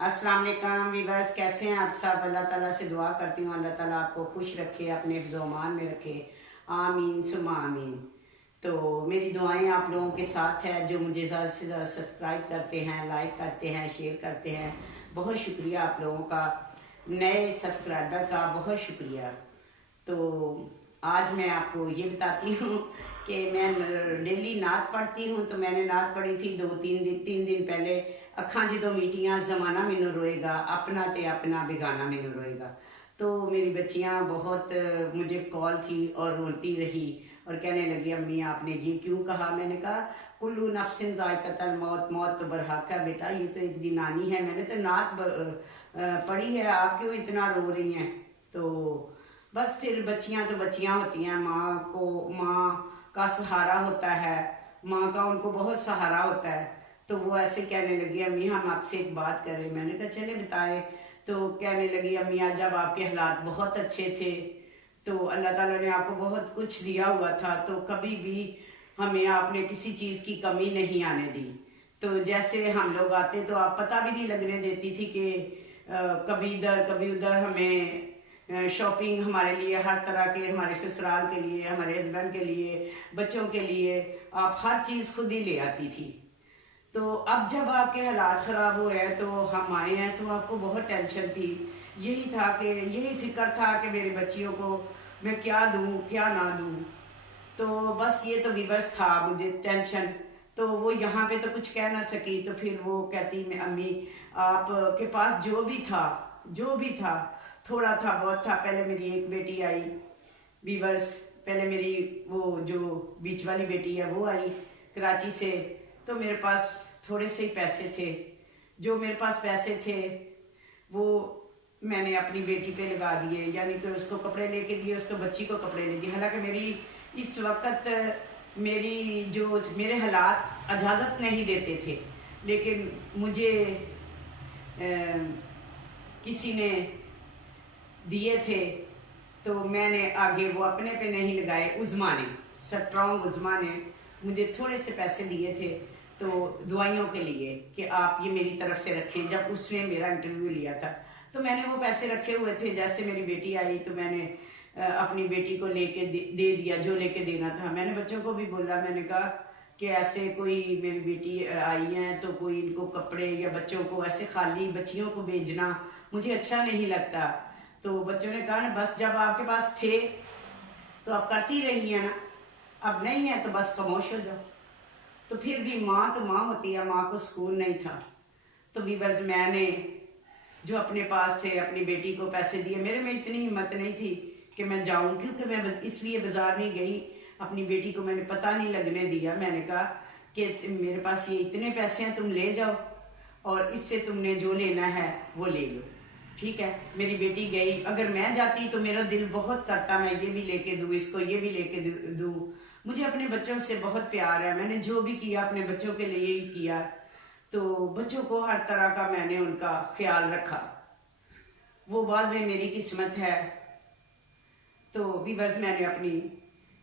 अस्सलाम वालेकुम वीवर्स, कैसे हैं आप सब। अल्लाह ताला से दुआ करती हूँ अल्लाह ताला आपको खुश रखे, अपने हिफ्ज़-ओ-अमान में रखे। आमीन सुम्मा आमीन। तो मेरी दुआएं आप लोगों के साथ है जो मुझे ज़्यादा से ज़्यादा सब्सक्राइब करते हैं, लाइक करते हैं, शेयर करते हैं। बहुत शुक्रिया आप लोगों का, नए सब्सक्राइबर का बहुत शुक्रिया। तो आज मैं आपको ये बताती हूँ कि मैं डेली नात पढ़ती हूँ। तो मैंने नात पढ़ी थी 2-3 दिन पहले। अखा जो मीटियाँ जमाना मैनू रोएगा, अपना ते अपना बेगाना मैनू रोएगा। तो मेरी बच्चियाँ बहुत मुझे कॉल की और रोती रही और कहने लगी अम्मी आपने ये क्यों कहा। मैंने कहा कुल्लू नफ्सिन ज़ायक़तुल मौत, मौत तो बरहक है बेटा, ये तो एक दिनानी है। मैंने तो नात पढ़ी है, आप क्यों इतना रो रही हैं। तो बस फिर बच्चियां तो बच्चियां होती हैं, माँ का सहारा होता है, माँ का उनको बहुत सहारा होता है। तो वो ऐसे कहने लगी अम्मी हम आपसे एक बात करें। मैंने कहा चले बताएं। तो कहने लगी अम्मी आज जब आपके हालात बहुत अच्छे थे तो अल्लाह ताला ने आपको बहुत कुछ दिया हुआ था, तो कभी भी हमें आपने किसी चीज़ की कमी नहीं आने दी। तो जैसे हम लोग आते तो आप पता भी नहीं लगने देती थी कि कभी इधर कभी उधर हमें शॉपिंग हमारे लिए हर तरह के, हमारे ससुराल के लिए, हमारे हस्बैंड के लिए, बच्चों के लिए आप हर चीज़ खुद ही ले आती थी। तो अब जब आपके हालात ख़राब हुए हैं तो हम आए हैं तो आपको बहुत टेंशन थी। यही था कि यही फिक्र था कि मेरी बच्चियों को मैं क्या दूँ क्या ना दूँ। तो बस ये तो विवश था मुझे टेंशन। तो वो यहाँ पे तो कुछ कह ना सकी। तो फिर वो कहती मैं अम्मी आपके पास जो भी था थोड़ा था बहुत था। पहले मेरी एक बेटी आई वीवर्स, पहले मेरी वो जो बीच वाली बेटी है वो आई कराची से। तो मेरे पास थोड़े से ही पैसे थे। जो मेरे पास पैसे थे वो मैंने अपनी बेटी पे लगा दिए, यानी कि उसको कपड़े लेके दिए, उसको बच्ची को कपड़े ले दिए। हालांकि मेरी इस वक्त मेरे हालात इजाज़त नहीं देते थे, लेकिन मुझे किसी ने दिए थे तो मैंने आगे वो अपने पे नहीं लगाए। उज़मा ने, स्ट्रॉन्ग उज़मा ने मुझे थोड़े से पैसे दिए थे तो दवाइयों के लिए कि आप ये मेरी तरफ से रखें। जब उसने मेरा इंटरव्यू लिया था तो मैंने वो पैसे रखे हुए थे। जैसे मेरी बेटी आई तो मैंने अपनी बेटी को लेके दे दिया जो लेके देना था। मैंने बच्चों को भी बोला, मैंने कहा कि ऐसे कोई मेरी बेटी आई है तो कोई इनको कपड़े या बच्चों को ऐसे खाली बच्चियों को भेजना मुझे अच्छा नहीं लगता। तो बच्चों ने कहा ना बस जब आपके पास थे तो आप करती रही है ना, अब नहीं है तो बस खामोश हो जाओ। तो फिर भी माँ तो माँ होती है, माँ को सुकून नहीं था। तो वीवर्स मैंने जो अपने पास थे अपनी बेटी को पैसे दिए। मेरे में इतनी हिम्मत नहीं थी कि मैं जाऊं, क्योंकि मैं इसलिए बाजार नहीं गई। अपनी बेटी को मैंने पता नहीं लगने दिया। मैंने कहा कि मेरे पास ये इतने पैसे हैं, तुम ले जाओ और इससे तुमने जो लेना है वो ले लो, ठीक है। मेरी बेटी गई, अगर मैं जाती तो मेरा दिल बहुत करता मैं ये भी लेके दूँ इसको, ये भी लेके दूँ। मुझे अपने बच्चों से बहुत प्यार है, मैंने जो भी किया अपने बच्चों के लिए ही किया। तो बच्चों को हर तरह का मैंने उनका ख्याल रखा। वो बाद में मेरी किस्मत है। तो भी बस मैंने अपनी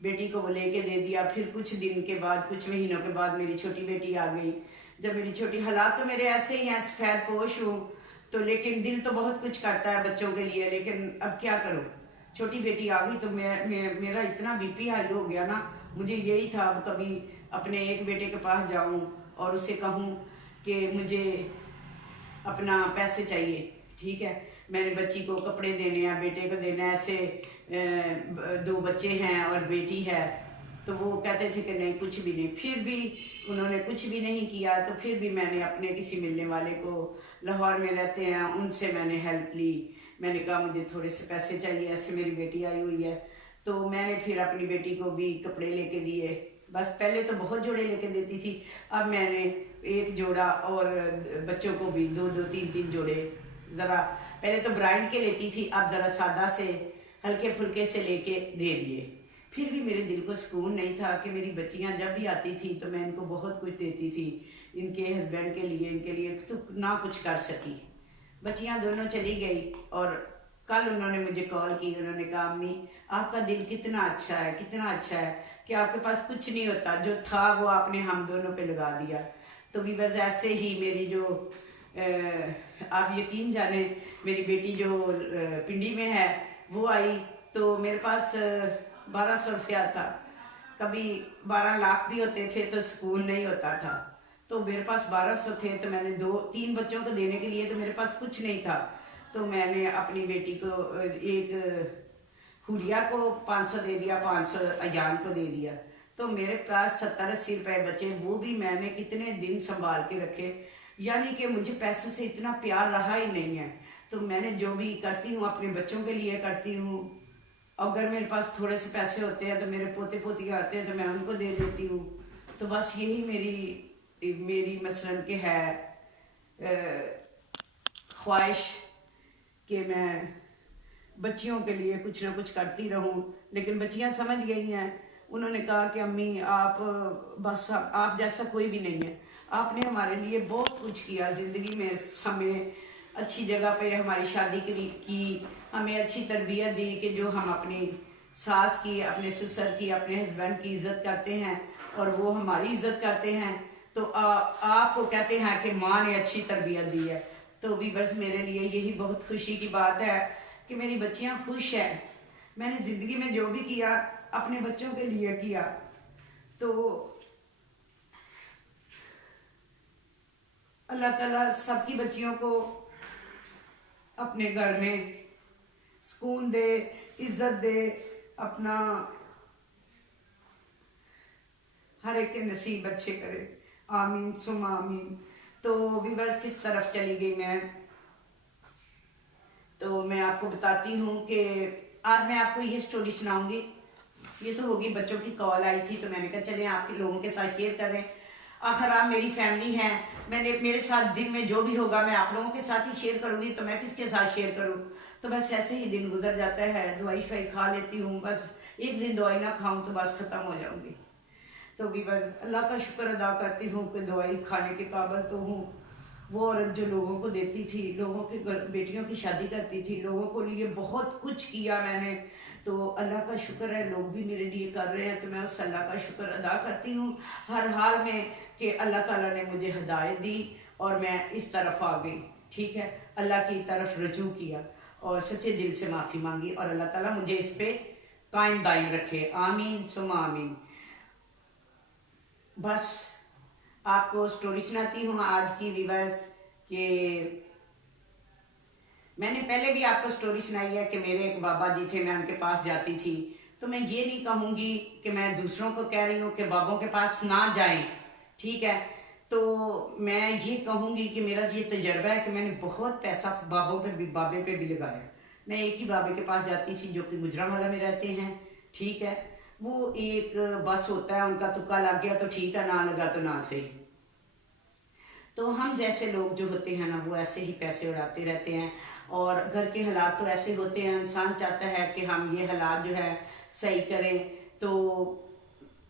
बेटी को वो लेके दे दिया। फिर कुछ दिन के बाद, कुछ महीनों के बाद मेरी छोटी बेटी आ गई। जब मेरी छोटी, हालात तो मेरे ऐसे ही हैं, सफेद पोश हूँ तो, लेकिन दिल तो बहुत कुछ करता है बच्चों के लिए। लेकिन अब क्या करूँ, छोटी बेटी आ गई तो मेरा इतना बीपी हाई हो गया ना। मुझे यही था अब कभी अपने एक बेटे के पास जाऊं और उसे कहूं कि मुझे अपना पैसे चाहिए, ठीक है, मैंने बच्ची को कपड़े देने हैं, बेटे को देना है। ऐसे 2 बच्चे हैं और बेटी है। तो वो कहते थे कि नहीं कुछ भी नहीं। फिर भी उन्होंने कुछ भी नहीं किया। तो फिर भी मैंने अपने किसी मिलने वाले को, लाहौर में रहते हैं, उनसे मैंने हेल्प ली। मैंने कहा मुझे थोड़े से पैसे चाहिए, ऐसे मेरी बेटी आई हुई है। तो मैंने फिर अपनी बेटी को भी कपड़े लेके दिए। बस पहले तो बहुत जोड़े लेके देती थी, अब मैंने 1 जोड़ा और बच्चों को भी 2-2, 3-3 जोड़े। ज़रा पहले तो ब्रांड के लेती थी, अब ज़रा सादा से हल्के फुल्के से लेके दे दिए। फिर भी मेरे दिल को सुकून नहीं था कि मेरी बच्चियां जब भी आती थी तो मैं इनको बहुत कुछ देती थी, इनके हस्बैंड के लिए, इनके लिए तो ना कुछ कर सकी। बच्चियां दोनों चली गई और कल उन्होंने मुझे कॉल की। उन्होंने कहा अम्मी आपका दिल कितना अच्छा है, कितना अच्छा है कि आपके पास कुछ नहीं होता, जो था वो आपने हम दोनों पे लगा दिया। तो भी बस ऐसे ही मेरी जो आप यकीन जाने, मेरी बेटी जो पिंडी में है वो आई तो मेरे पास 1200 रुपया था। कभी 12 लाख भी होते थे तो स्कूल नहीं होता था, तो मेरे पास 1200 थे। तो मैंने 2-3 बच्चों को देने के लिए तो मेरे पास कुछ नहीं था, तो मैंने अपनी बेटी को एक हुलिया को 500 दे दिया, 500 अजान को दे दिया। तो मेरे पास 70-80 रुपए बचे, वो भी मैंने कितने दिन संभाल के रखे। यानी कि मुझे पैसों से इतना प्यार रहा ही नहीं है। तो मैंने जो भी करती हूँ अपने बच्चों के लिए करती हूँ। अगर मेरे पास थोड़े से पैसे होते हैं तो मेरे पोते पोतियाँ आते हैं तो मैं उनको दे देती हूँ। तो बस यही मेरी मसलन के है ख्वाहिश कि मैं बच्चियों के लिए कुछ ना कुछ करती रहूं। लेकिन बच्चियां समझ गई हैं, उन्होंने कहा कि अम्मी आप बस आप जैसा कोई भी नहीं है, आपने हमारे लिए बहुत कुछ किया ज़िंदगी में, हमें अच्छी जगह पे हमारी शादी की, हमें अच्छी तरबियत दी कि जो हम अपनी सास की, अपने ससुर की, अपने हस्बैंड की इज़्ज़त करते हैं और वो हमारी इज़्ज़त करते हैं। तो आपको कहते हैं कि माँ ने अच्छी तरबियत दी है। तो भी बस मेरे लिए यही बहुत खुशी की बात है कि मेरी बच्चियां खुश हैं। मैंने ज़िंदगी में जो भी किया अपने बच्चों के लिए किया। तो अल्लाह ताला सबकी बच्चियों को अपने घर में सुकून दे, इज्जत दे, अपना हर एक के नसीब अच्छे करे, आमीन सुम आमीन। तो व्यूअर्स किस तरफ चली गई मैं, तो मैं आपको बताती हूँ कि आज मैं आपको ये स्टोरी सुनाऊंगी। ये तो होगी, बच्चों की कॉल आई थी तो मैंने कहा चले आपके लोगों के साथ शेयर करें। आखिर आप मेरी फैमिली हैं, मेरे साथ दिन में जो भी होगा मैं आप लोगों के साथ ही शेयर करूंगी, तो मैं किसके साथ शेयर करूं। तो बस ऐसे ही दिन गुजर जाता है, दवाई शवाई खा लेती हूँ, बस एक दिन दवाई ना खाऊं तो बस खत्म हो जाऊंगी। तो भी बस अल्लाह का शुक्र अदा करती हूँ कि दवाई खाने के काबिल तो हूँ। वो औरत जो लोगों को देती थी, लोगों की बेटियों की शादी करती थी, लोगों को लिए बहुत कुछ किया मैंने, तो अल्लाह का शुक्र है लोग भी मेरे लिए कर रहे हैं। तो मैं उस अल्लाह का शुक्र अदा करती हूँ हर हाल में कि अल्लाह ताला ने मुझे हिदायत दी और मैं इस तरफ आ गई। ठीक है, अल्लाह की तरफ रजू किया और सच्चे दिल से माफ़ी मांगी और अल्लाह ताला मुझे इस पे कायम दायम रखे, आमीन सुम आमीन। बस आपको स्टोरी सुनाती हूँ आज की व्यूअर्स कि मैंने पहले भी आपको स्टोरी सुनाई है कि मेरे एक बाबा जी थे, मैं उनके पास जाती थी। तो मैं ये नहीं कहूँगी कि मैं दूसरों को कह रही हूँ कि बाबों के पास ना जाएं, ठीक है। तो मैं ये कहूँगी कि मेरा ये तजर्बा है कि मैंने बहुत पैसा बाबे पे भी लगाया। मैं एक ही बाबे के पास जाती थी जो कि गुजरांवाला में रहते हैं, ठीक है। वो एक बस होता है, उनका तुक्का लग गया तो ठीक है, ना लगा तो ना सही। तो हम जैसे लोग जो होते हैं ना, वो ऐसे ही पैसे उड़ाते रहते हैं और घर के हालात तो ऐसे होते हैं, इंसान चाहता है कि हम ये हालात जो है सही करें। तो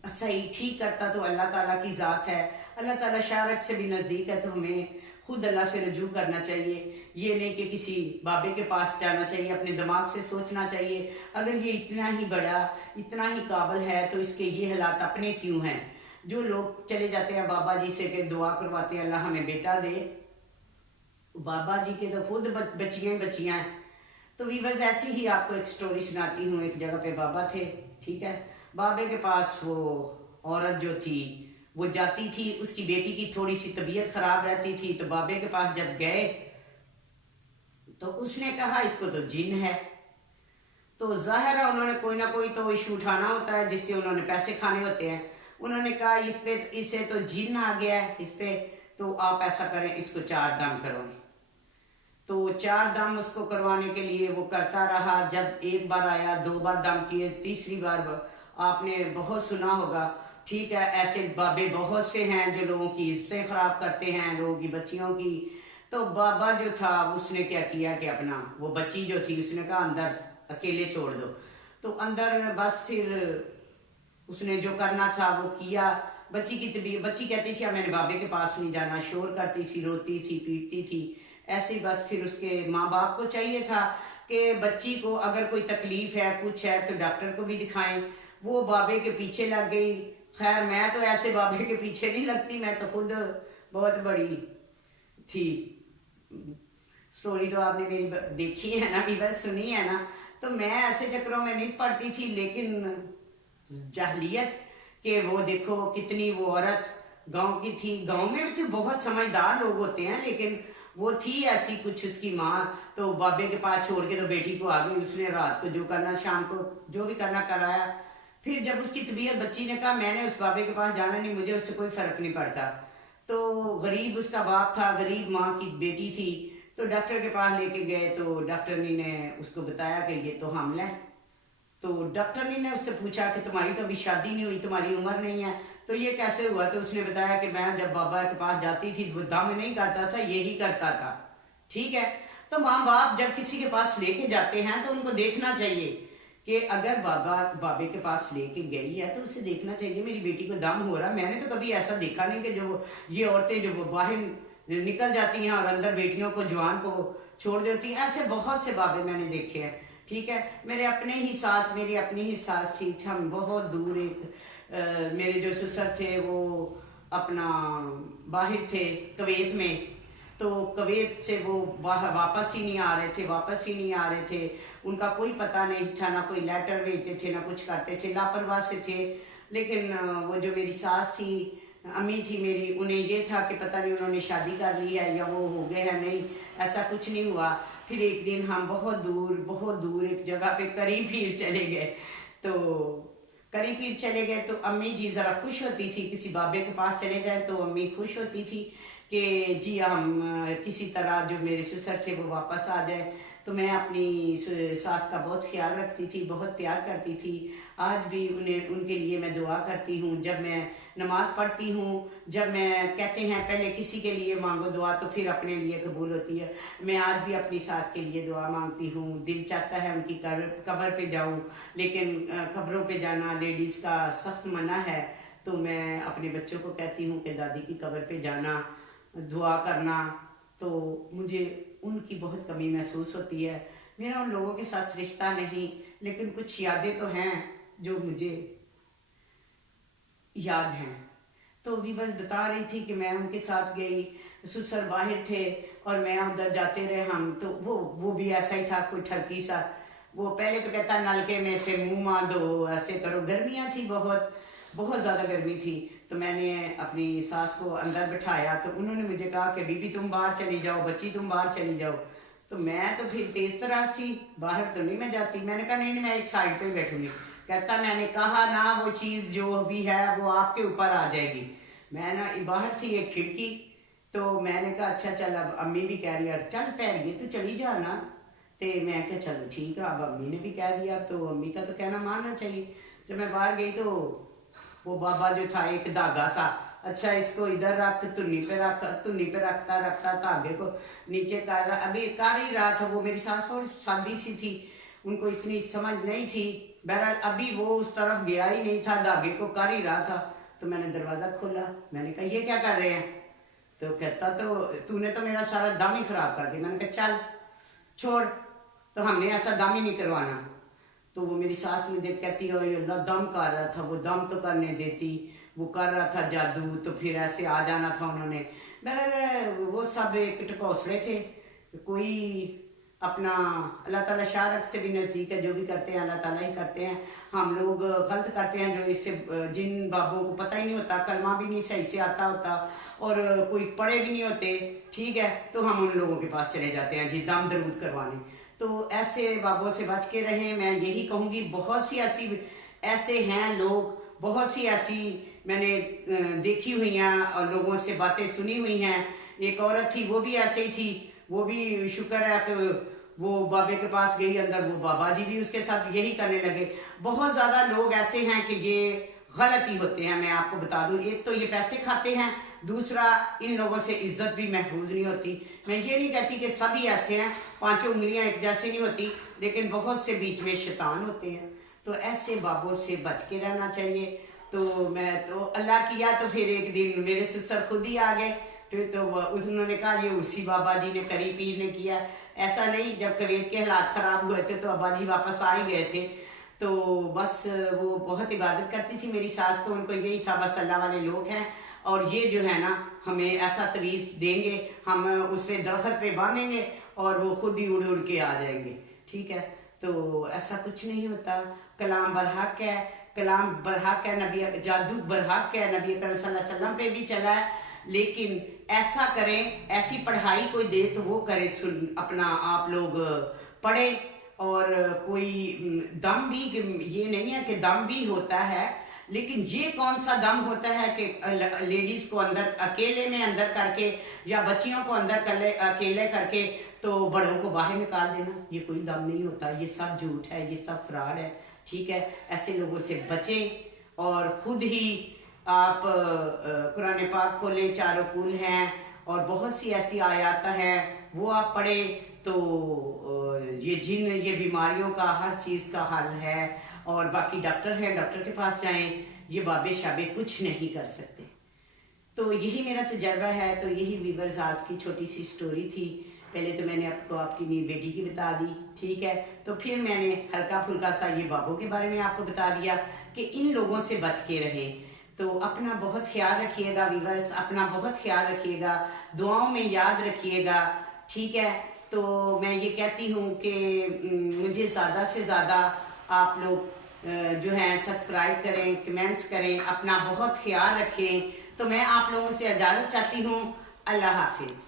सही ठीक करता तो अल्लाह ताला की ज़ात है, अल्लाह ताला शारक से भी नज़दीक है। तो हमें खुद अल्लाह से रजू करना चाहिए, ये नहीं कि किसी बाबे के पास जाना चाहिए। अपने दिमाग से सोचना चाहिए, अगर ये इतना ही बड़ा, इतना ही काबिल है तो इसके ये हालात अपने क्यों हैं। जो लोग चले जाते हैं बाबा जी से कि दुआ करवाते हैं अल्लाह हमें बेटा दे, बाबा जी के तो खुद बच्चियां ही बच्चियां हैं। तो भी बस ऐसी ही आपको एक स्टोरी सुनाती हूँ। एक जगह पे बाबा थे, ठीक है। बाबे के पास वो औरत जो थी वो जाती थी, उसकी बेटी की थोड़ी सी तबीयत खराब रहती थी। तो बाबे के पास जब गए तो उसने कहा इसको तो जिन है। तो जाहिर है उन्होंने कोई ना कोई तो इशू उठाना होता है जिसके उन्होंने पैसे खाने होते हैं। उन्होंने कहा इसे तो जिन आ गया है इस पे, तो आप ऐसा करें इसको 4 दम करवाएं। तो 4 दम उसको करवाने के लिए वो करता रहा। जब एक बार आया, 2 बार दम किए, तीसरी बार आपने बहुत सुना होगा, ठीक है। ऐसे बाबे बहुत से हैं जो लोगों की इज्जतें खराब करते हैं, लोगों की बच्चियों की। तो बाबा जो था उसने क्या किया कि अपना वो बच्ची जो थी उसने कहा अंदर अकेले छोड़ दो। तो अंदर बस फिर उसने जो करना था वो किया। बच्ची की तबीयत, बच्ची कहती थी मैंने बाबे के पास नहीं जाना, शोर करती थी, रोती थी, पीटती थी ऐसे ही। बस फिर उसके माँ बाप को चाहिए था कि बच्ची को अगर कोई तकलीफ है, कुछ है तो डॉक्टर को भी दिखाएं। वो बाबे के पीछे लग गई। खैर मैं तो ऐसे बाबे के पीछे नहीं लगती, मैं तो खुद बहुत बड़ी थी, स्टोरी तो आपने मेरी देखी है ना, वीवर सुनी है ना। तो मैं ऐसे चक्करों में नहीं पड़ती थी, लेकिन जाहलियत के वो देखो कितनी वो औरत गांव की थी। गांव में भी तो बहुत समझदार लोग होते हैं, लेकिन वो थी ऐसी कुछ। उसकी माँ तो बाबे के पास छोड़ के तो बेटी को आ गई। उसने रात को जो करना, शाम को जो भी करना कराया। फिर जब उसकी तबीयत, बच्ची ने कहा मैंने उस बाबे के पास जाना नहीं, मुझे उससे कोई फर्क नहीं पड़ता। तो गरीब उसका बाप था, गरीब माँ की बेटी थी। तो डॉक्टर के पास लेके गए तो डॉक्टरनी ने उसको बताया कि ये तो हमला है। तो डॉक्टरनी ने उससे पूछा कि तुम्हारी तो अभी शादी नहीं हुई, तुम्हारी उम्र नहीं है, तो ये कैसे हुआ। तो उसने बताया कि मैं जब बाबा के पास जाती थी वो दम नहीं करता था, यही करता था। ठीक है। तो माँ बाप जब किसी के पास लेके जाते हैं तो उनको देखना चाहिए कि अगर बाबे के पास लेके गई है तो उसे देखना चाहिए मेरी बेटी को दम हो रहा। मैंने तो कभी ऐसा देखा नहीं कि जो ये औरतें जो बाहर निकल जाती हैं और अंदर बेटियों को, जवान को छोड़ देती हैं। ऐसे बहुत से बाबे मैंने देखे हैं। ठीक है। मेरे अपने ही साथ, मेरी अपनी ही सास थी। हम बहुत दूर मेरे जो ससुर थे वो अपना बाहर थे कुवैत में। तो कुवैत से वो वापस ही नहीं आ रहे थे, वापस ही नहीं आ रहे थे। उनका कोई पता नहीं था, ना कोई लेटर भेजते थे, ना कुछ करते थे, लापरवाह से थे। लेकिन वो जो मेरी सास थी, अम्मी थी मेरी, उन्हें ये था कि पता नहीं उन्होंने शादी कर ली है या वो हो गए हैं। नहीं, ऐसा कुछ नहीं हुआ। फिर एक दिन हम बहुत दूर एक जगह पे करी पीर चले गए। तो करी पीर चले गए तो अम्मी जी ज़रा खुश होती थी, किसी बाबे के पास चले जाए तो अम्मी खुश होती थी कि जी हम किसी तरह जो मेरे ससुर थे वो वापस आ जाए। तो मैं अपनी सास का बहुत ख्याल रखती थी, बहुत प्यार करती थी। आज भी उनके लिए मैं दुआ करती हूँ। जब मैं नमाज पढ़ती हूँ, जब मैं, कहते हैं पहले किसी के लिए मांगो दुआ तो फिर अपने लिए कबूल होती है। मैं आज भी अपनी सास के लिए दुआ मांगती हूँ। दिल चाहता है उनकी कब्र पे जाऊँ, लेकिन कब्रों पे जाना लेडीज़ का सख्त मना है। तो मैं अपने बच्चों को कहती हूँ कि दादी की कब्र पे जाना, दुआ करना। तो मुझे उनकी बहुत कमी महसूस होती है। मेरा उन लोगों के साथ रिश्ता नहीं, लेकिन कुछ यादें तो हैं जो मुझे याद हैं। तो वीवर्स बता रही थी कि मैं उनके साथ गई, ससुर बाहर थे और मैं उधर जाते रहे हम। तो वो भी ऐसा ही था, कोई ठरकी सा। वो पहले तो कहता नलके में से मुंह मार दो, ऐसे करो। गर्मियाँ थी, बहुत ज़्यादा गर्मी थी। तो मैंने अपनी सास को अंदर बिठाया तो उन्होंने मुझे कहा कि बीबी तुम बाहर चली जाओ, बच्ची तुम बाहर चली जाओ। तो मैं तो फिर तेज तराज थी, बाहर तो नहीं मैं जाती। मैंने कहा नहीं मैं एक साइड पे बैठूंगी। कहता मैंने कहा ना, वो चीज़ जो भी है वो आपके ऊपर आ जाएगी। मैं ना बाहर थी एक खिड़की, तो मैंने कहा अच्छा चल, अब अम्मी भी कह रही है चल पैरिए तो चली जा ना। तो मैं क्या चलो ठीक है, अब अम्मी ने भी कह दिया तो अम्मी का तो कहना मानना चाहिए। जब मैं बाहर गई तो वो बाबा जो था, एक धागा सा, अच्छा इसको इधर रख, तुन्नी पे रख, तुन्नी पे रखता रखता धागे को नीचे कर, अभी कर ही रहा था। वो मेरी सास थोड़ी सादी सी थी, उनको इतनी समझ नहीं थी। बहरहाल अभी वो उस तरफ गया ही नहीं था, धागे को कर ही रहा था। तो मैंने दरवाज़ा खोला, मैंने कहा ये क्या कर रहे हैं। तो कहता तो तूने तो मेरा सारा दम ही खराब कर दिया। मैंने कहा चल छोड़, तो हमने ऐसा दम ही नहीं करवाना। तो वो मेरी सास मुझे कहती है अल्लाह दम कर रहा था, वो दम तो करने देती, वो कर रहा था जादू, तो फिर ऐसे आ जाना था उन्होंने। बहरहाल वो सब एक टकौसले थे। कोई अपना, अल्लाह ताला शारक से भी नज़दीक है, जो भी करते हैं अल्लाह ताला ही करते हैं। हम लोग गलत करते हैं, जो इससे जिन बाबों को पता ही नहीं होता, कलमा भी नहीं सही से आता होता और कोई पढ़े भी नहीं होते, ठीक है, तो हम उन लोगों के पास चले जाते हैं जी दम दरूद करवाने। तो ऐसे बाबों से बच के रहें, मैं यही कहूँगी। बहुत सी ऐसे हैं लोग, बहुत सी ऐसी मैंने देखी हुई हैं और लोगों से बातें सुनी हुई हैं। एक औरत थी, वो भी ऐसे ही थी, वो भी शुक्र है कि वो बाबे के पास गई अंदर, वो बाबा जी भी उसके साथ यही करने लगे। बहुत ज़्यादा लोग ऐसे हैं कि ये गलत ही होते हैं। मैं आपको बता दूं, एक तो ये पैसे खाते हैं, दूसरा इन लोगों से इज्जत भी महफूज नहीं होती। मैं ये नहीं कहती कि सभी ऐसे हैं, पांचों उंगलियां एक जैसी नहीं होती, लेकिन बहुत से बीच में शैतान होते हैं। तो ऐसे बाबों से बच के रहना चाहिए। तो मैं तो अल्लाह किया तो फिर एक दिन मेरे ससुर खुद ही आ गए। तो उन्होंने कहा ये उसी बाबा जी ने, करी पीर ने किया। ऐसा नहीं, जब कुवैत के हालात ख़राब हुए थे तो अब्बा जी वापस आ ही गए थे। तो बस वो बहुत इबादत करती थी मेरी सास, तो उनको यही था बस अल्लाह वाले लोग हैं और ये जो है ना हमें ऐसा तवीज़ देंगे, हम उसे दरख्त पे बांधेंगे और वो खुद ही उड़ उड़ के आ जाएंगे। ठीक है, तो ऐसा कुछ नहीं होता। कलाम बरहक है, कलाम बरहक है, नबी जादू बरहक है, नबी अकरम सल्लल्लाहु अलैहि वसल्लम पे भी चला है। लेकिन ऐसा करें, ऐसी पढ़ाई कोई दे तो वो करे, सुन अपना आप लोग पढ़े। और कोई दम भी, ये नहीं है कि दम भी होता है, लेकिन ये कौन सा दम होता है कि लेडीज को अंदर अकेले में अंदर करके या बच्चियों को अंदर कर अकेले करके तो बड़ों को बाहर निकाल देना, ये कोई दम नहीं होता। ये सब झूठ है, ये सब फ्रॉड है। ठीक है, ऐसे लोगों से बचें और खुद ही आप कुरान पाक खोलें, चारों कुल हैं और बहुत सी ऐसी आयात हैं वो आप पढ़े तो ये जिन, ये बीमारियों का हर चीज़ का हल है। और बाकी डॉक्टर हैं, डॉक्टर के पास जाएं, ये बाबे शाबे कुछ नहीं कर सकते। तो यही मेरा तजर्बा है। तो यही वीवर्स आज की छोटी सी स्टोरी थी। पहले तो मैंने आपको आपकी नई बेटी की बता दी, ठीक है, तो फिर मैंने हल्का फुल्का सा ये बाबों के बारे में आपको बता दिया कि इन लोगों से बच के रहें। तो अपना बहुत ख्याल रखिएगा वीवर्स, अपना बहुत ख्याल रखिएगा, दुआओं में याद रखिएगा। ठीक है, तो मैं ये कहती हूँ कि मुझे ज़्यादा से ज़्यादा आप लोग जो हैं सब्सक्राइब करें, कमेंट्स करें, अपना बहुत ख्याल रखें। तो मैं आप लोगों से इजाज़त चाहती हूँ। अल्लाह हाफिज़।